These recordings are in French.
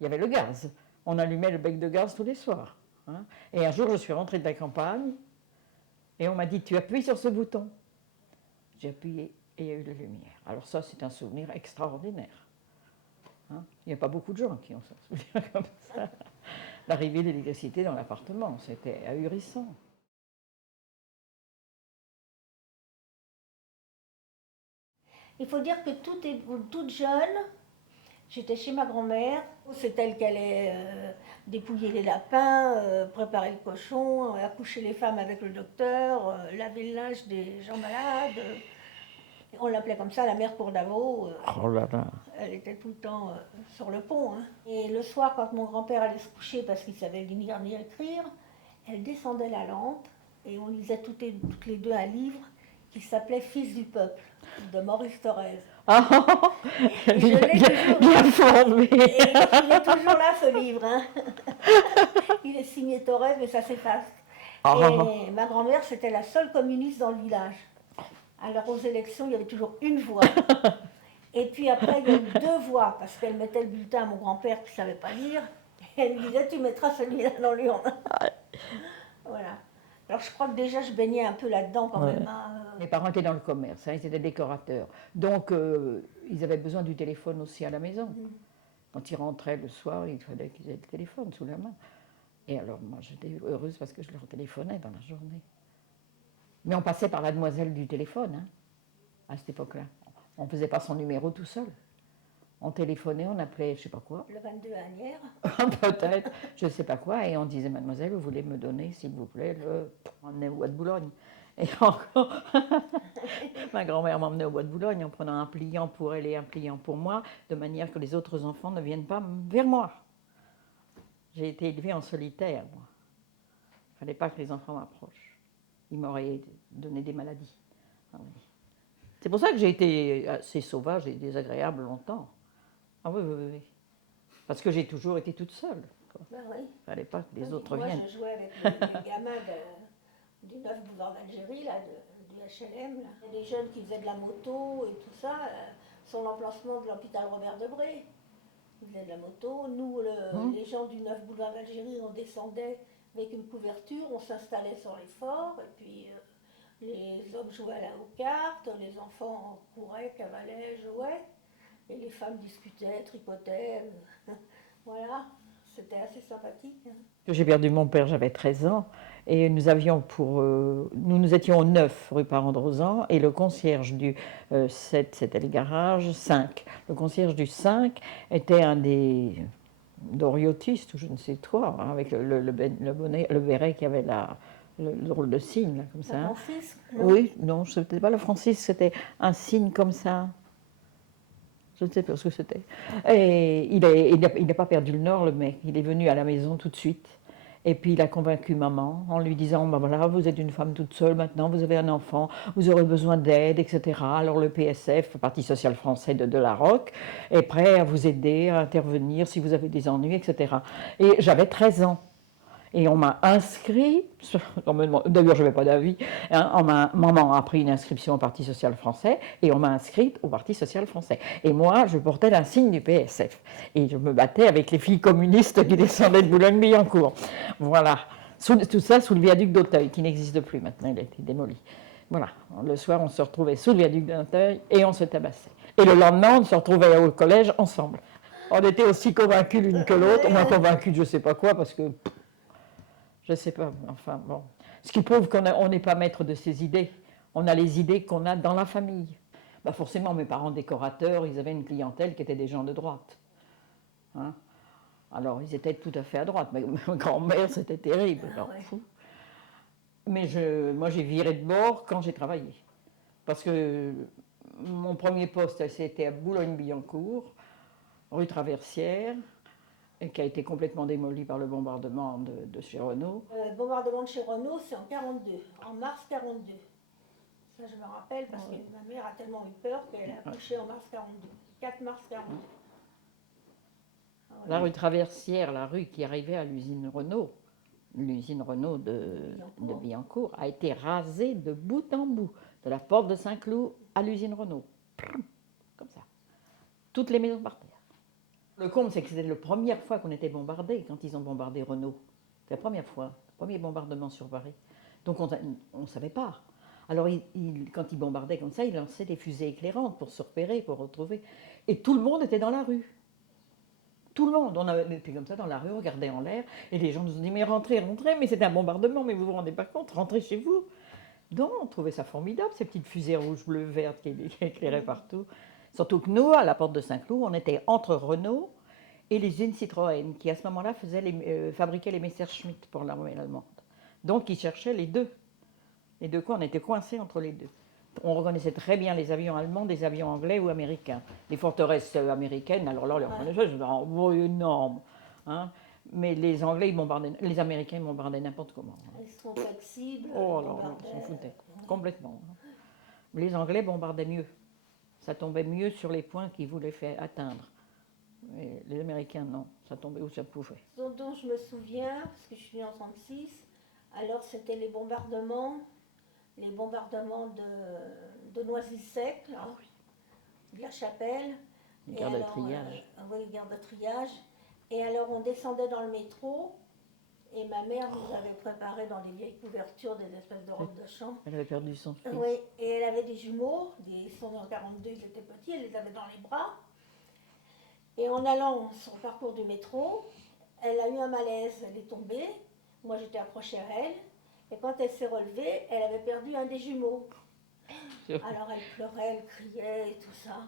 Il y avait le gaz. On allumait le bec de gaz tous les soirs. Hein. Et un jour, je suis rentrée de la campagne et on m'a dit, tu appuies sur ce bouton. J'ai appuyé et il y a eu la lumière. Alors ça, c'est un souvenir extraordinaire. Hein. Il n'y a pas beaucoup de gens qui ont ça, souvenir comme ça. L'arrivée de l'électricité dans l'appartement, c'était ahurissant. Il faut dire que toute jeune, j'étais chez ma grand-mère. C'est elle qui allait dépouiller les lapins, préparer le cochon, accoucher les femmes avec le docteur, laver le linge des gens malades. On l'appelait comme ça, la mère Courdavot. Oh là là. Elle était tout le temps sur le pont. Hein. Et le soir, quand mon grand-père allait se coucher parce qu'il savait lire ni écrire, elle descendait la lampe et on lisait toutes les deux un livre qui s'appelait Fils du peuple de Maurice Thorez. Ah, Et je l'ai toujours bien formé. Et il est toujours là ce livre. Hein. Il est signé Thorez, mais ça s'efface. Et ma grand-mère, c'était la seule communiste dans le village. Alors aux élections, il y avait toujours une voix. Et puis après, il y a eu deux voix, parce qu'elle mettait le bulletin à mon grand-père qui ne savait pas lire. Et elle lui disait, tu mettras celui-là dans l'urne. Voilà. Alors je crois que déjà je baignais un peu là-dedans quand même. Hein. Mes parents étaient dans le commerce, hein, ils étaient décorateurs. Donc ils avaient besoin du téléphone aussi à la maison. Quand ils rentraient le soir, il fallait qu'ils aient le téléphone sous la main. Et alors moi j'étais heureuse parce que je leur téléphonais dans la journée. Mais on passait par la demoiselle du téléphone, hein, à cette époque-là. On ne faisait pas son numéro tout seul. On téléphonait, on appelait je ne sais pas quoi. Le 22 Agnières. Peut-être, je ne sais pas quoi. Et on disait, mademoiselle, vous voulez me donner, s'il vous plaît, on emmenait au bois de Boulogne. Et encore, ma grand-mère m'emmenait au bois de Boulogne en prenant un pliant pour elle et un pliant pour moi, de manière que les autres enfants ne viennent pas vers moi. J'ai été élevée en solitaire, moi. Il ne fallait pas que les enfants m'approchent. Ils m'auraient donné des maladies. C'est pour ça que j'ai été assez sauvage et désagréable longtemps. Ah oui, oui, oui. Parce que j'ai toujours été toute seule. Ben oui. Il ne fallait pas que les autres moi, viennent. Moi, je jouais avec les gamins du 9 boulevard d'Algérie, là, du HLM. Là. Il y a des jeunes qui faisaient de la moto et tout ça, sur l'emplacement de l'hôpital Robert Debré. Ils faisaient de la moto. Nous, les gens du 9 boulevard d'Algérie, on descendait avec une couverture, on s'installait sur les forts, et puis les hommes jouaient aux cartes, les enfants couraient, cavalaient, jouaient, et les femmes discutaient, tricotaient. Voilà, c'était assez sympathique. Hein. J'ai perdu mon père, j'avais 13 ans, et nous avions nous étions au 9 rue Parandrozan, et le concierge du 7, c'était le garage, 5. Le concierge du 5 était un des doriotistes, ou je ne sais quoi, hein, avec le bonnet, le béret qui avait le drôle de signe, là, comme ça. Le Francis, oui, non, ce n'était pas le Francis, c'était un signe comme ça. Je ne sais pas ce que c'était. Et il n'a pas perdu le nord, le mec. Il est venu à la maison tout de suite. Et puis il a convaincu maman en lui disant, ben voilà, vous êtes une femme toute seule maintenant, vous avez un enfant, vous aurez besoin d'aide, etc. Alors le PSF, le Parti social français de la ROC, est prêt à vous aider, à intervenir si vous avez des ennuis, etc. Et j'avais 13 ans. Et on m'a inscrit, d'ailleurs je n'avais pas d'avis, hein, maman a pris une inscription au Parti social français et on m'a inscrite au Parti social français. Et moi, je portais l'insigne du PSF. Et je me battais avec les filles communistes qui descendaient de Boulogne-Billancourt. Voilà. Tout ça sous le viaduc d'Auteuil, qui n'existe plus maintenant, il a été démoli. Voilà. Le soir, on se retrouvait sous le viaduc d'Auteuil et on se tabassait. Et le lendemain, on se retrouvait au collège ensemble. On était aussi convaincus l'une que l'autre, moins convaincus de je ne sais pas quoi, parce que... Je ne sais pas, enfin bon. Ce qui prouve qu'on n'est pas maître de ses idées. On a les idées qu'on a dans la famille. Bah forcément, mes parents décorateurs, ils avaient une clientèle qui était des gens de droite. Hein, alors, ils étaient tout à fait à droite. Ma grand-mère, c'était terrible. Alors, fou. Mais moi, j'ai viré de bord quand j'ai travaillé. Parce que mon premier poste, c'était à Boulogne-Billancourt, rue Traversière, et qui a été complètement démoli par le bombardement de chez Renault. Le bombardement de chez Renault, c'est en 42, en mars 42. Ça, je me rappelle parce que ma mère a tellement eu peur qu'elle a accouché en mars 42, 4 mars 42. La rue Traversière, la rue qui arrivait à l'usine Renault de Billancourt, a été rasée de bout en bout, de la porte de Saint-Cloud à l'usine Renault. Comme ça. Toutes les maisons par terre. Le comble, c'est que c'était la première fois qu'on était bombardé, quand ils ont bombardé Renault. C'est la première fois, le premier bombardement sur Paris. Donc on ne savait pas. Alors quand ils bombardaient comme ça, ils lançaient des fusées éclairantes pour se repérer, pour retrouver. Et tout le monde était dans la rue. Tout le monde, on était comme ça dans la rue, on regardait en l'air, et les gens nous ont dit mais rentrez, rentrez, mais c'est un bombardement, mais vous vous rendez pas compte, rentrez chez vous. Donc on trouvait ça formidable, ces petites fusées rouges, bleues, vertes qui éclairaient partout. Surtout que nous, à la porte de Saint-Cloud, on était entre Renault et les usines Citroën, qui à ce moment-là fabriquaient les Messerschmitt pour l'armée allemande. Donc ils cherchaient les deux. Les deux coins, on était coincés entre les deux. On reconnaissait très bien les avions allemands des avions anglais ou américains. Les forteresses américaines, alors là, on les reconnaissait, c'était énorme. Hein. Mais les Anglais, les Américains, ils bombardaient n'importe comment. Ils sont flexibles. Oh, alors non, ils s'en foutaient, complètement. Les Anglais bombardaient mieux. Ça tombait mieux sur les points qu'ils voulaient faire atteindre. Et les Américains, non, ça tombait où ça pouvait. Ce dont je me souviens, parce que je suis née en 1936, alors c'était les bombardements de Noisy-le-Sec, hein, de la Chapelle. Les gares de triage. Oui, les gares de triage. Et alors on descendait dans le métro, et ma mère nous avait préparé dans des vieilles couvertures des espèces de robes de chambre. Elle avait perdu son fils. Oui, et elle avait des jumeaux, ils sont en 42, ils étaient petits, elle les avait dans les bras. Et en allant sur le parcours du métro, elle a eu un malaise, elle est tombée. Moi j'étais approchée à elle. Et quand elle s'est relevée, elle avait perdu un des jumeaux. Alors elle pleurait, elle criait et tout ça.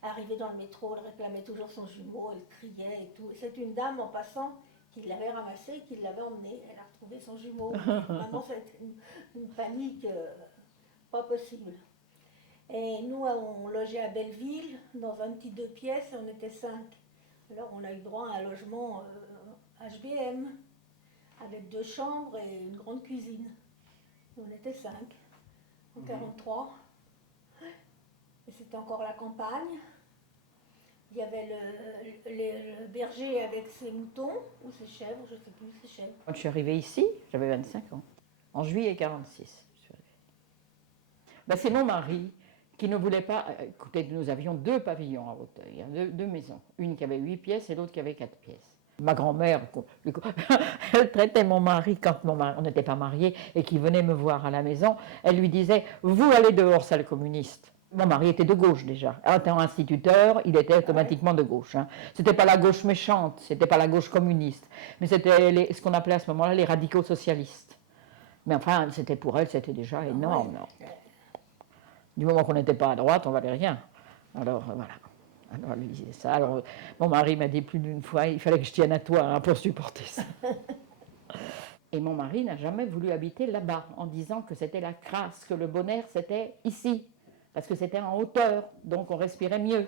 Arrivée dans le métro, elle réclamait toujours son jumeau, elle criait et tout. Et c'est une dame en passant qui l'avait ramassé, qui l'avait emmené. Elle a retrouvé son jumeau. Vraiment, c'était une panique pas possible. Et nous, on logeait à Belleville, dans un petit 2 pièces, on était 5. Alors on a eu droit à un logement HBM, avec 2 chambres et une grande cuisine. On était 5, en 43. Et c'était encore la campagne. Il y avait le berger avec ses moutons, ou ses chèvres, je ne sais plus, ses chèvres. Quand je suis arrivée ici, j'avais 25 ans. En juillet 46, je suis arrivée. Ben, c'est mon mari qui ne voulait pas. Écoutez, nous avions 2 pavillons à Auteuil, hein, deux maisons. Une qui avait 8 pièces et l'autre qui avait 4 pièces. Ma grand-mère, elle traitait mon mari, quand on n'était pas mariés, et qu'il venait me voir à la maison, elle lui disait « Vous allez dehors, sale communiste ». Mon mari était de gauche déjà. Étant instituteur, il était automatiquement de gauche. Hein. C'était pas la gauche méchante, c'était pas la gauche communiste, mais c'était ce qu'on appelait à ce moment-là les radicaux socialistes. Mais enfin, c'était pour elle, c'était déjà énorme. Non. Du moment qu'on n'était pas à droite, on valait rien. Alors voilà. Alors elle disait ça. Alors mon mari m'a dit plus d'une fois, il fallait que je tienne à toi hein, pour supporter ça. Et mon mari n'a jamais voulu habiter là-bas, en disant que c'était la crasse, que le bon air c'était ici, parce que c'était en hauteur, donc on respirait mieux.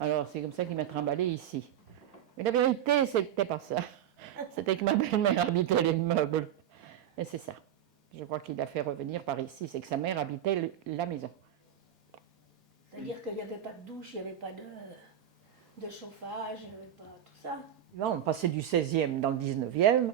Alors c'est comme ça qu'il m'a trimballé ici. Mais la vérité, c'était pas ça. C'était que ma belle-mère habitait les meubles. Et c'est ça. Je crois qu'il a fait revenir par ici, c'est que sa mère habitait la maison. C'est-à-dire qu'il n'y avait pas de douche, il n'y avait pas de chauffage, il n'y avait pas tout ça. Là, on passait du 16e dans le 19e,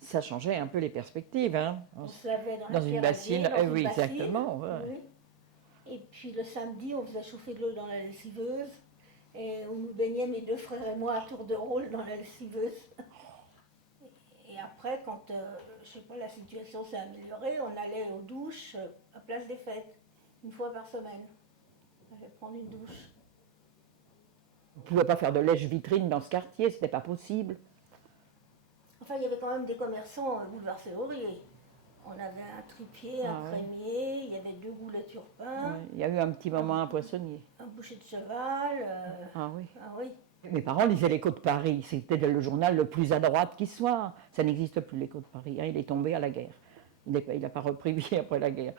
ça changeait un peu les perspectives. Hein. On se lavait dans une bassine. Oui, exactement. Ouais. Oui. Et puis le samedi, on faisait chauffer de l'eau dans la lessiveuse. Et on nous baignait, mes 2 frères et moi, à tour de rôle dans la lessiveuse. Et après, quand je sais pas, la situation s'est améliorée, on allait aux douches à Place des Fêtes, 1 fois par semaine. On allait prendre une douche. On ne pouvait pas faire de lèche-vitrine dans ce quartier, c'était pas possible. Enfin, il y avait quand même des commerçants boulevard Sélorier. On avait un tripier, un crémier, il y avait 2 goulettes Turpin. Ouais, il y a eu un petit moment un poissonnier. Un boucher de cheval. Ah oui. Ah oui. Mes parents lisaient l'Écho de Paris, c'était le journal le plus à droite qui soit. Ça n'existe plus, l'Écho de Paris, hein, il est tombé à la guerre. Il n'a pas repris bien après la guerre.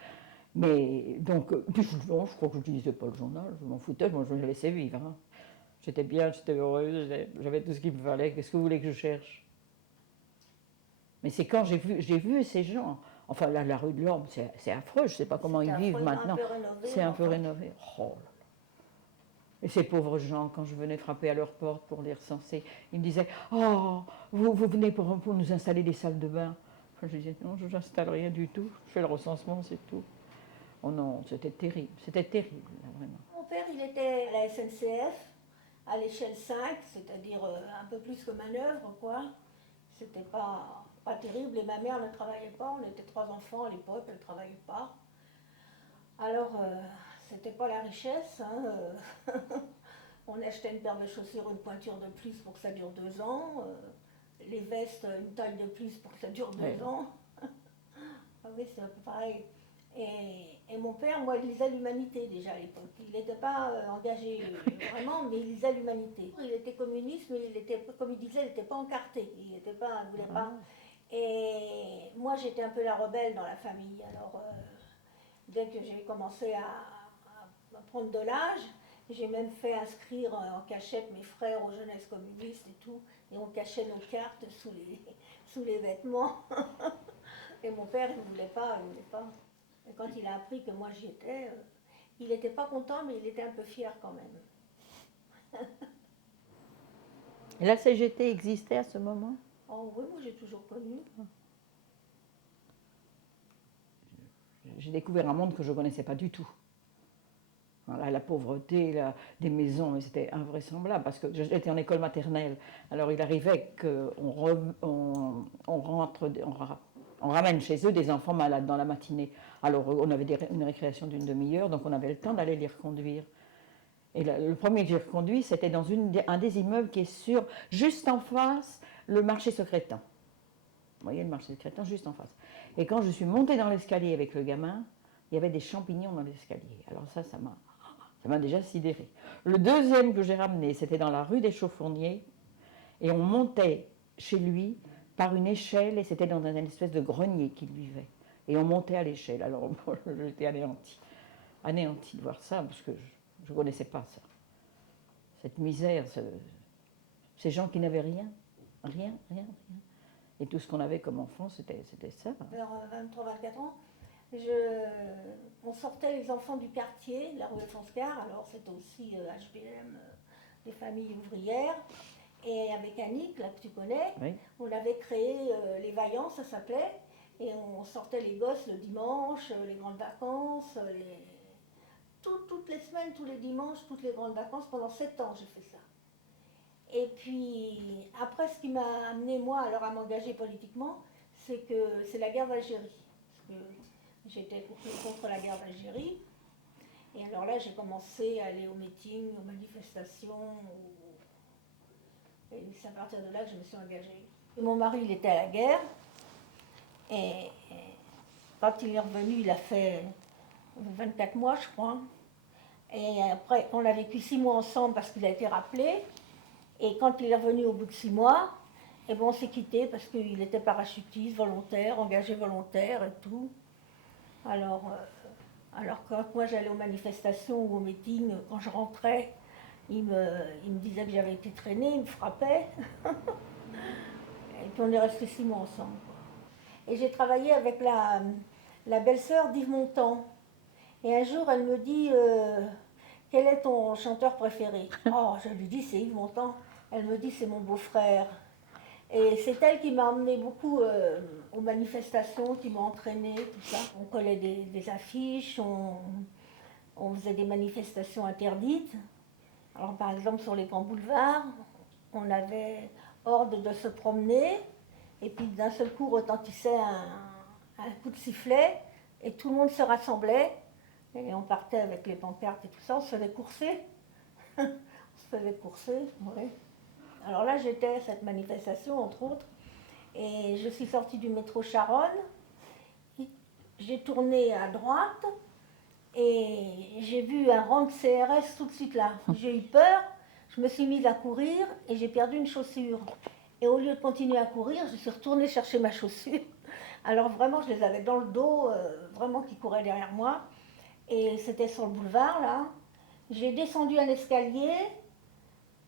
Mais donc, je crois que je n'utilisais pas le journal, je m'en foutais, moi je le laissais vivre. Hein. J'étais bien, j'étais heureuse, j'avais tout ce qu'il me fallait, qu'est-ce que vous voulez que je cherche? Mais c'est quand j'ai vu ces gens, enfin là, la rue de l'Orme, c'est affreux, je ne sais pas comment ils vivent maintenant. C'est un peu rénové. Oh là là. Et ces pauvres gens, quand je venais frapper à leur porte pour les recenser, ils me disaient « Oh, vous venez pour nous installer des salles de bain ?» Je disais « Non, je n'installe rien du tout, je fais le recensement, c'est tout. » Oh non, c'était terrible, là, vraiment. Mon père, il était à la SNCF, à l'échelle 5, c'est-à-dire un peu plus que manœuvre, quoi. C'était pas terrible et ma mère ne travaillait pas, on était 3 enfants à l'époque, elle ne travaillait pas. Alors, c'était pas la richesse, hein, on achetait une paire de chaussures, une pointure de plus pour que ça dure 2 ans, les vestes, une taille de plus pour que ça dure deux Ouais. ans. Ah oui, c'est un peu pareil. Et mon père, moi, il lisait l'Humanité déjà à l'époque. Il n'était pas engagé vraiment, mais il lisait l'Humanité. Il était communiste, mais il était, comme il disait, il n'était pas encarté. Il n'était pas, il voulait pas. Et moi, j'étais un peu la rebelle dans la famille. Alors, dès que j'ai commencé à prendre de l'âge, j'ai même fait inscrire en cachette mes frères aux jeunesses communistes et tout. Et on cachait nos cartes sous les vêtements. Et mon père, il ne voulait pas, il voulait pas. Et quand il a appris que moi j'y étais, il n'était pas content, mais il était un peu fier quand même. Et la CGT existait à ce moment? Oh oui, moi j'ai toujours connu. J'ai découvert un monde que je ne connaissais pas du tout. Voilà, la pauvreté, des maisons, c'était invraisemblable parce que j'étais en école maternelle. Alors il arrivait on ramène chez eux des enfants malades dans la matinée. Alors on avait une récréation d'une demi-heure, donc on avait le temps d'aller les reconduire. Et le premier que j'ai reconduit, c'était dans un des immeubles qui est juste en face, le marché secrétin. Vous voyez le marché secrétin juste en face. Et quand je suis montée dans l'escalier avec le gamin, il y avait des champignons dans l'escalier. Alors ça m'a déjà sidéré. Le deuxième que j'ai ramené, c'était dans la rue des Chaufourniers, et on montait chez lui par une échelle, et c'était dans une espèce de grenier qu'il vivait. Et on montait à l'échelle. Alors j'étais anéantie de voir ça, parce que je ne connaissais pas ça. Cette misère, ces gens qui n'avaient rien, rien, rien, rien. Et tout ce qu'on avait comme enfant, c'était ça. Vers 23-24 ans, on sortait les enfants du quartier, la rue Alphonse-Carre, alors c'était aussi HBM, des familles ouvrières. Et avec Annick, là que tu connais, Oui. on avait créé les Vaillants, ça s'appelait. Et on sortait les gosses le dimanche, les grandes vacances, toutes les semaines, tous les dimanches, toutes les grandes vacances. Pendant 7 ans, j'ai fait ça. Et puis, après, ce qui m'a amené, moi, alors à m'engager politiquement, c'est la guerre d'Algérie. Parce que j'étais contre la guerre d'Algérie. Et alors là, j'ai commencé à aller aux meetings, aux manifestations. Et c'est à partir de là que je me suis engagée. Et mon mari, il était à la guerre. Et quand il est revenu, il a fait 24 mois, je crois. Et après, on a vécu 6 mois ensemble parce qu'il a été rappelé. Et quand il est revenu au bout de 6 mois, eh ben on s'est quittés parce qu'il était parachutiste, volontaire, engagé volontaire et tout. Alors quand moi j'allais aux manifestations ou aux meetings, quand je rentrais, il me disait que j'avais été traînée, il me frappait. Et puis on est restés 6 mois ensemble. Et j'ai travaillé avec la belle-sœur d'Yves Montand. Et un jour, elle me dit quel est ton chanteur préféré? Oh, je lui dis c'est Yves Montand. Elle me dit c'est mon beau-frère. Et c'est elle qui m'a emmené beaucoup aux manifestations, qui m'a entraînée, tout ça. On collait des affiches, on faisait des manifestations interdites. Alors par exemple sur les grands boulevards, on avait ordre de se promener, et puis d'un seul coup retentissait un coup de sifflet, et tout le monde se rassemblait, et on partait avec les pancartes et tout ça, on se faisait courser. On se faisait courser, oui. Alors là, j'étais à cette manifestation, entre autres, et je suis sortie du métro Charonne, j'ai tourné à droite, et j'ai vu un rang de CRS tout de suite là. J'ai eu peur, je me suis mise à courir, et j'ai perdu une chaussure. Et au lieu de continuer à courir, je suis retournée chercher ma chaussure. Alors vraiment, je les avais dans le dos, vraiment qui couraient derrière moi. Et c'était sur le boulevard, là. J'ai descendu un escalier,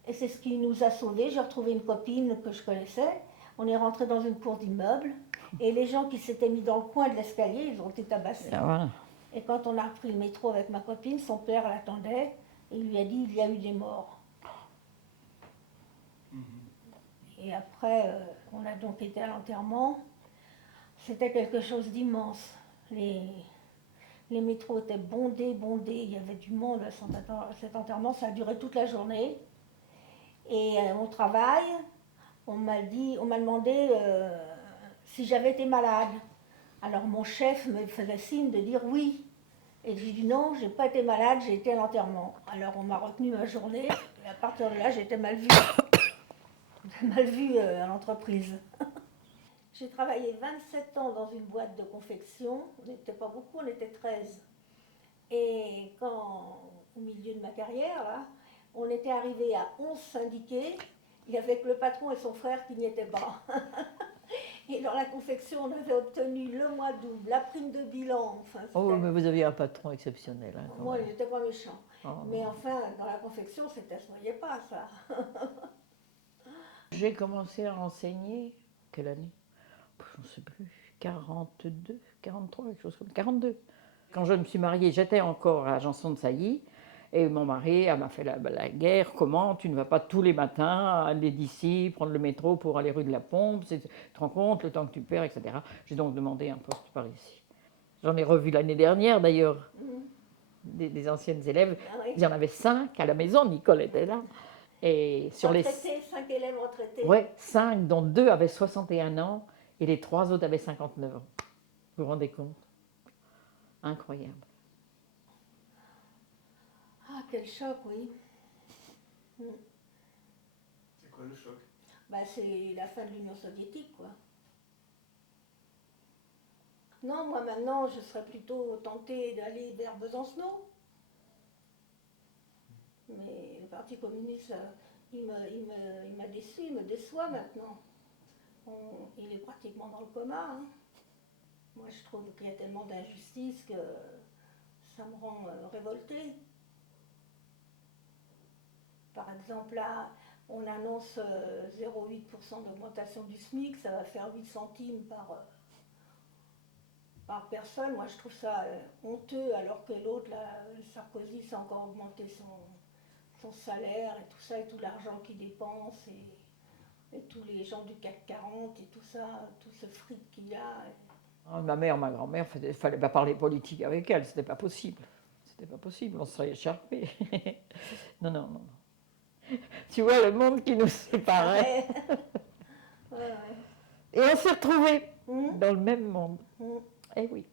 et c'est ce qui nous a sauvés. J'ai retrouvé une copine que je connaissais. On est rentré dans une cour d'immeuble, et les gens qui s'étaient mis dans le coin de l'escalier, ils ont été tabassés. Ah, voilà. Et quand on a repris le métro avec ma copine, son père l'attendait, et il lui a dit il y a eu des morts. Et après, on a donc été à l'enterrement. C'était quelque chose d'immense. Les métros étaient bondés, il y avait du monde à cet enterrement, ça a duré toute la journée. Et au travail, on m'a demandé si j'avais été malade. Alors mon chef me faisait signe de dire oui. Et j'ai dit non, j'ai pas été malade, j'ai été à l'enterrement. Alors on m'a retenu ma journée, et à partir de là, j'étais mal vue. Mal vue à l'entreprise. J'ai travaillé 27 ans dans une boîte de confection. On n'était pas beaucoup, on était 13. Et au milieu de ma carrière, là, on était arrivé à 11 syndiqués. Il y avait que le patron et son frère qui n'y étaient pas. Et dans la confection, on avait obtenu le mois d'août, la prime de bilan. Enfin, Oh, mais vous aviez un patron exceptionnel. Hein, moi, il n'était pas méchant. oh, mais enfin, dans la confection, ça ne se voyait pas, ça. J'ai commencé à enseigner, quelle année? Je ne sais plus, 42, 43, quelque chose comme 42. Quand je me suis mariée, j'étais encore à Janson de Sailly. Et mon mari m'a fait la guerre. Comment tu ne vas pas tous les matins aller d'ici, prendre le métro pour aller rue de la Pompe, tu te rends compte, le temps que tu perds, etc. J'ai donc demandé un poste par ici. J'en ai revu l'année dernière d'ailleurs, des anciennes élèves. Ah oui. Il y en avait 5 à la maison, Nicole était là. Et sur retraités, 5 élèves retraités. Ouais, 5, dont 2 avaient 61 ans et les 3 autres avaient 59 ans. Vous vous rendez compte? Incroyable. Ah, quel choc, oui. C'est quoi le choc? Bah, c'est la fin de l'Union soviétique, quoi. Non, moi maintenant, je serais plutôt tentée d'aller vers Besancenot. Mais le Parti communiste, il m'a déçu, il me déçoit maintenant. Il est pratiquement dans le coma. Hein. Moi, je trouve qu'il y a tellement d'injustice que ça me rend révoltée. Par exemple, là, on annonce 0,8% d'augmentation du SMIC, ça va faire 8 centimes par personne. Moi, je trouve ça honteux, alors que l'autre, là, Sarkozy, s'est encore augmenté son salaire et tout ça, et tout l'argent qu'il dépense, et tous les gens du CAC 40 et tout ça, tout ce fric qu'il y a. Ma mère, ma grand-mère, il fallait pas parler politique avec elle, c'était pas possible. C'était pas possible, on serait écharpés. Non, non, non. Tu vois le monde qui nous séparait. Ouais, ouais. Et on s'est retrouvés dans le même monde. Eh oui.